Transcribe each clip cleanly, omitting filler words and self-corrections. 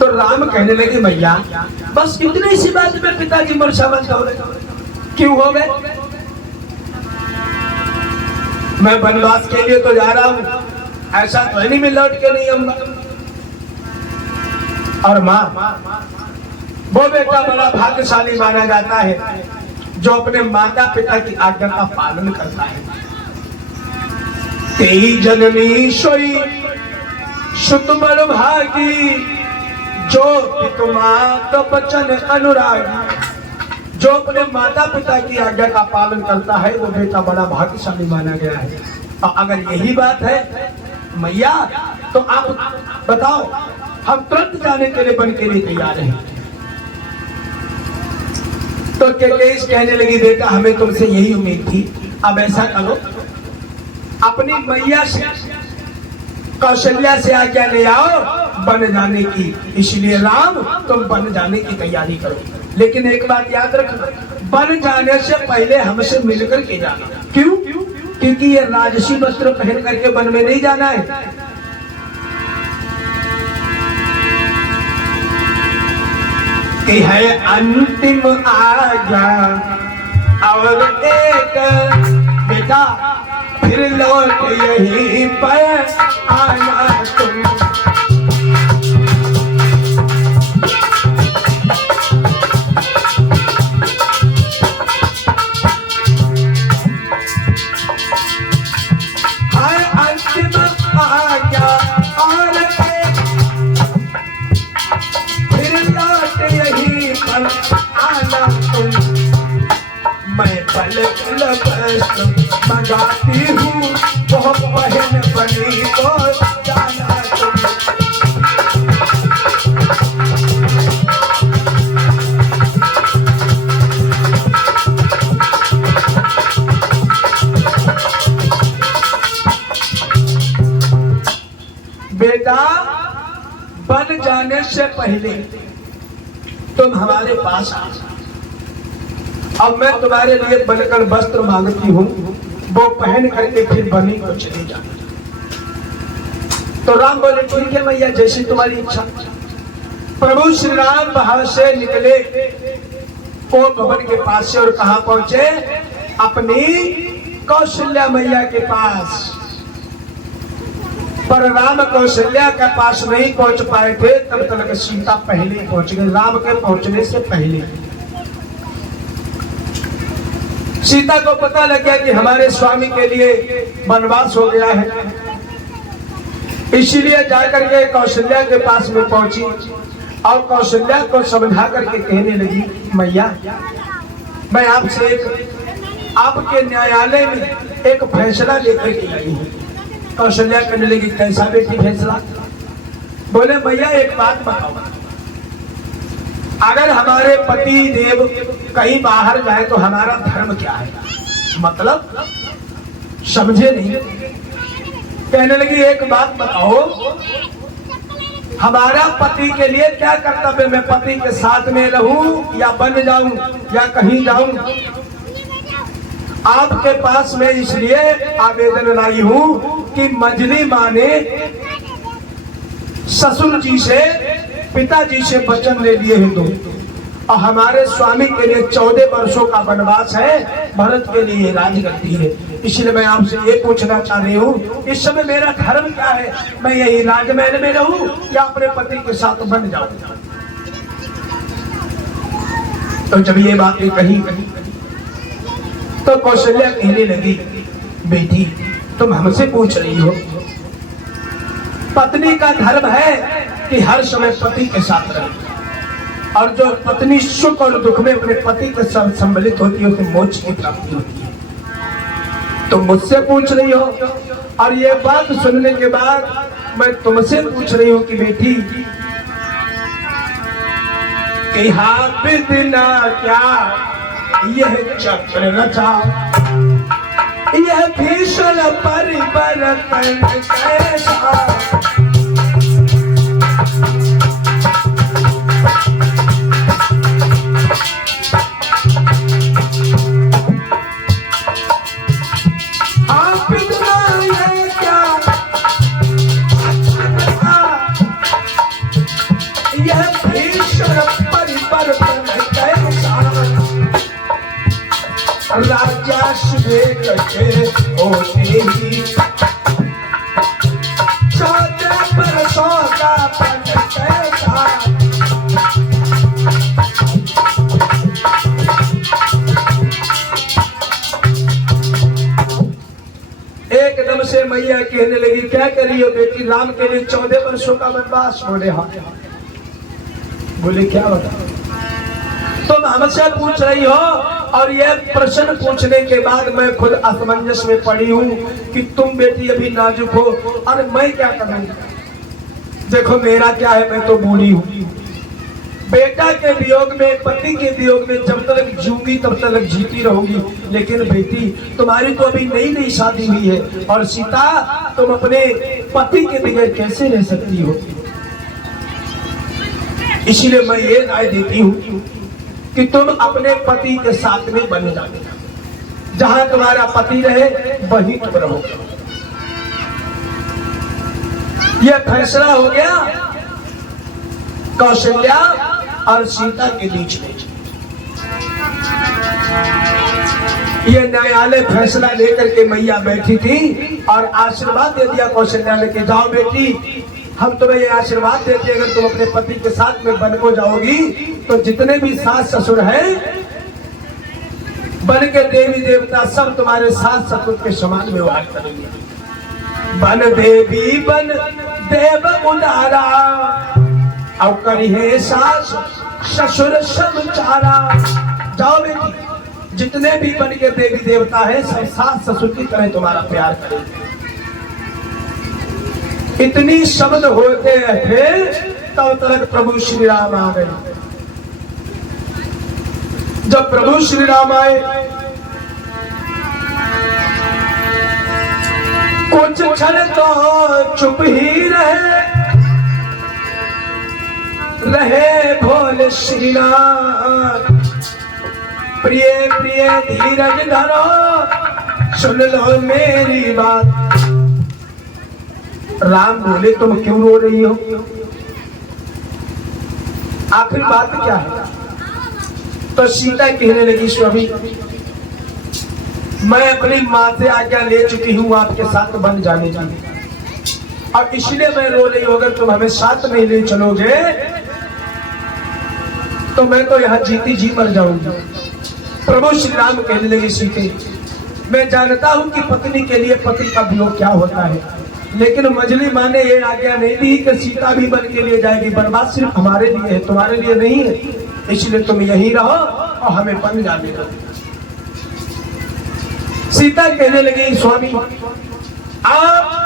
तो राम कहने लगे मैया बस इतनी सी बात में पिताजी मूर्छावंत हो गए। क्यों हो गए? मैं वनवास के लिए तो जा रहा हूं, ऐसा तो नहीं मैं लौट के नहीं आऊंगा। और माँ वो बेटा बड़ा भाग्यशाली माना जाता है जो अपने माता पिता की आज्ञा का पालन करता है। तेई जननी सोई सुत बड़ भागी, जो पितु मात बचन अनुरागी। जो अपने माता पिता की आज्ञा का पालन करता है वो बेटा बड़ा भाग्यशाली माना गया है। और अगर यही बात है मैया तो आप बताओ, हम तुरंत जाने के लिए बन के लिए तैयार हैं। तो केकेश कहने लगी बेटा हमें तुमसे यही उम्मीद थी। अब ऐसा करो, अपनी मैया से कौशल्या से आज्ञा ले आओ बन जाने की। इसलिए राम तुम बन जाने की तैयारी करो, लेकिन एक बात याद रखना, बन जाने से पहले हमसे मिलकर के जाना। क्यों? क्योंकि ये राजसी वस्त्र पहन करके वन में नहीं जाना है। कि है अंतिम आज्ञा और एक बेटा फिर लौट यहीं पर आना तुम। है अंतिम आज्ञा और एक फिर लौट यहीं पर आना तुम। मैं पल पल मंगाती हूँ वो बहन बनी को जाना तुम। बेटा बन जाने से पहले तुम हमारे पास आ जाओ। अब मैं तुम्हारे लिए बनकर वस्त्र मांगती हूँ, वो पहन करके फिर बनी को चले जाना। तो राम बोले ठीक है मैया जैसी तुम्हारी इच्छा। प्रभु श्री राम वहां से निकले को भवन के पास से और कहा पहुंचे? अपनी कौशल्या मैया के पास। पर राम कौशल्या के पास नहीं पहुंच पाए थे, तब तक सीता पहले पहुंच गई, राम के पहुंचने से पहले। सीता को पता लग गया कि हमारे स्वामी के लिए वनवास हो गया है, इसलिए जाकर के कौशल्या के पास में पहुंची और कौशल्या को समझा करके कहने लगी मैया मैं आपसे आपके न्यायालय में एक फैसला लेकर के आई हूँ। कौशल्या कहने लगी कैसा बेटी फैसला? बोले मैया एक बात बताओ, अगर हमारे पति देव कहीं बाहर जाए तो हमारा धर्म क्या है? मतलब समझे नहीं। कहने लगी एक बात बताओ, हमारा पति के लिए क्या कर्तव्य? मैं पति के साथ में रहूं या बन जाऊं या कहीं जाऊं? आपके पास में इसलिए आवेदन लाई हूं कि मंजली माँ ने ससुर जी से पिताजी से वचन ले लिए हैं दो, और हमारे स्वामी के लिए 14 वर्षों का वनवास है, भरत के लिए राज करती है। इसलिए मैं आपसे ये पूछना चाह रही हूँ इस समय मेरा धर्म क्या है? मैं यही राजमहल में रहूं या अपने पति के साथ बन जाऊं? तो जब ये बातें कही तो कौशल्या कहने लगी बेटी तुम हमसे पूछ रही हो, पत्नी का धर्म है कि हर समय पति के साथ रहे, और जो पत्नी सुख और दुख में अपने पति के साथ सम्मिलित होती है उसे मोक्ष की प्राप्ति होती है। तुम मुझसे पूछ रही हो, और ये बात सुनने के बाद मैं तुमसे पूछ रही हूँ कि बेटी कि हाथ बिना क्या यह चक्र रचा, यह भीषण परिवर्तन कैसा? आप बिना यह क्या अभिषेक के होते ही 14 बरसों का पन कैसा। एकदम से मैया कहने लगी, क्या करी हो बेटी? राम के लिए 14 वर्षों का वनवास। बोले हाँ। बोले क्या बता? तुम हमसे पूछ रही हो और यह प्रश्न पूछने के बाद मैं खुद असमंजस में पड़ी हूँ कि तुम बेटी अभी नाजुक हो और मैं क्या करूँ? देखो मेरा क्या है, मैं तो बूढ़ी हूँ। बेटा के वियोग में, पति के वियोग में जब तक जीऊंगी तब तक जीती रहूंगी। लेकिन बेटी तुम्हारी तो अभी नई नई शादी हुई है और सीता तुम अपने पति के बगैर कैसे रह सकती हो? इसीलिए मैं ये राय देती हूँ कि तुम अपने पति के साथ में बन जाओ। जहां तुम्हारा पति रहे वहीं तुम रहो। यह फैसला हो गया कौशल्या और सीता के बीच में। ये न्यायालय फैसला लेकर के मैया बैठी थी और आशीर्वाद दे दिया कौशल्या ने कि जाओ बेटी, हम तुम्हें ये आशीर्वाद देते हैं, अगर तुम अपने पति के साथ में बन को जाओगी तो जितने भी सास ससुर हैं, बन के देवी देवता सब तुम्हारे सास ससुर के समान व्यवहार करेंगे। बन देवी बन देव उदारा, और करी है सास ससुर समचारा। जाओ बेटी, जितने भी बन के देवी देवता है सब सास ससुर की तरह तुम्हारा प्यार करेंगे। इतनी शब्द होते थे तब तक प्रभु श्री राम आ गए। जब प्रभु श्री राम आए, कुछ क्षण तो चुप ही रहे भोले श्री राम। प्रिय प्रिय धीरज धरो, सुन लो मेरी बात। राम बोले, तुम क्यों रो रही हो? आखिर बात क्या है? तो सीता कहने लगी, स्वामी मैं अपनी माँ से आज्ञा ले चुकी हूँ आपके साथ बन जाने की, और इसलिए मैं रो रही हूँ। अगर तुम हमें साथ नहीं ले चलोगे तो मैं तो यहाँ जीती जी मर जाऊंगी। प्रभु श्री राम कहने लगे, सीते मैं जानता हूँ कि पत्नी के लिए पति का वियोग क्या होता है, लेकिन मजली माँ ने ये आज्ञा नहीं दी कि सीता भी बन के लिए जाएगी। बनवास सिर्फ हमारे लिए है, तुम्हारे लिए नहीं है, इसलिए तुम यहीं रहो और हमें बन जाने दो। सीता कहने लगी, स्वामी आप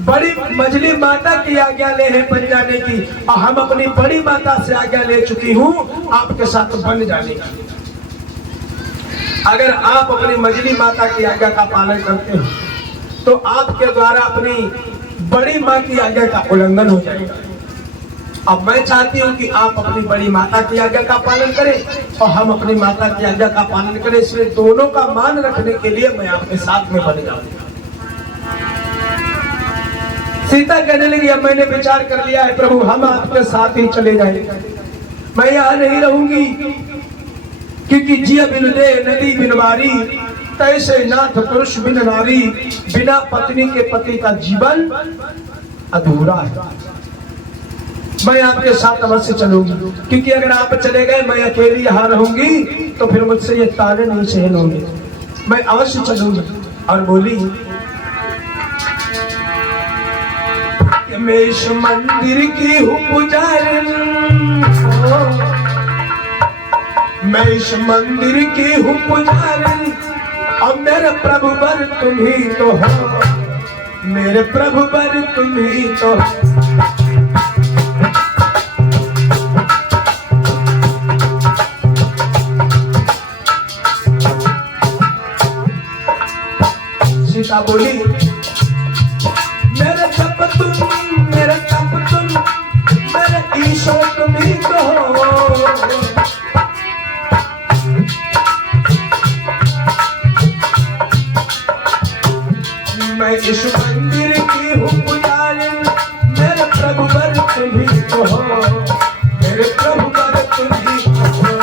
बड़ी मजली माता की आज्ञा ले हैं बन जाने की, और हम अपनी बड़ी माता से आज्ञा ले चुकी हूँ आपके साथ बन जाने की। अगर आप अपनी मजली माता की आज्ञा का पालन करते हो तो आपके द्वारा अपनी बड़ी माँ की आज्ञा का उल्लंघन हो जाएगा। अब मैं चाहती हूँ कि आप अपनी बड़ी माता की आज्ञा का पालन करें और हम अपनी माता की आज्ञा का पालन करें। इसलिए दोनों का मान रखने के लिए मैं आपके साथ में बन जाऊंगा। सीता कहने लगी, अब मैंने विचार कर लिया है प्रभु, हम आपके साथ ही चले जाएंगे। मैं यहाँ नहीं रहूंगी, क्योंकि जिया बिन दे नदी बिन वारी, तैसे नाथ पुरुष बिन नारी। बिना पत्नी के पति का जीवन अधूरा है। मैं आपके साथ अवश्य चलूंगी, क्योंकि अगर आप चले गए मैं अकेली यहाँ रहूंगी तो फिर मुझसे ये ताने नहीं सहन होंगे। मैं अवश्य चलूंगी। और बोली, मैं इस मंदिर की हूँ पुजारी, मैं इस मंदिर की हूँ पुजारी, और मेरे प्रभु बर तुम ही तो हो, मेरे प्रभु बर तुम ही तो हो। सीता बोली, मेरे तप तुम, मेरे तप तुम, मेरे ईश्वर तुम ही तो हो। मैं इस मंदिर की हूँ पुजारी, मेरे प्रभु बर तुम ही तो हो, मेरे प्रभु बर तुम ही तो हो।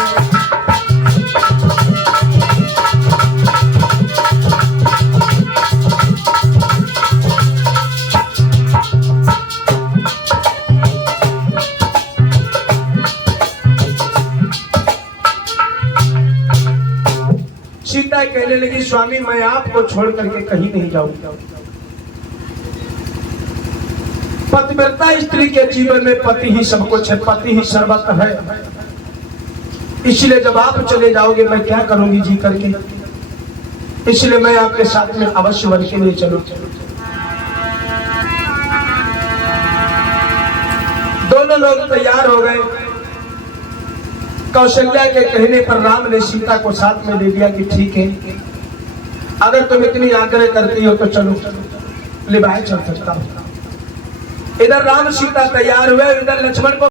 सीता कहने लगी स्वामी मैं आपको छोड़ करके कहीं नहीं जाऊंगा। पतिव्रता स्त्री के जीवन में पति ही सब कुछ है, पति ही सर्वत्र है। इसलिए जब आप चले जाओगे मैं क्या करूंगी जी करके, इसलिए मैं आपके साथ में अवश्य वन के लिए चलूं। दोनों लोग तैयार हो गए। कौशल्या के कहने पर राम ने सीता को साथ में ले लिया कि ठीक है, अगर तुम इतनी आग्रह करती हो तो चलो, ले भाई चल सकता हूं। इधर राम सीता तैयार हुए, इधर लक्ष्मण को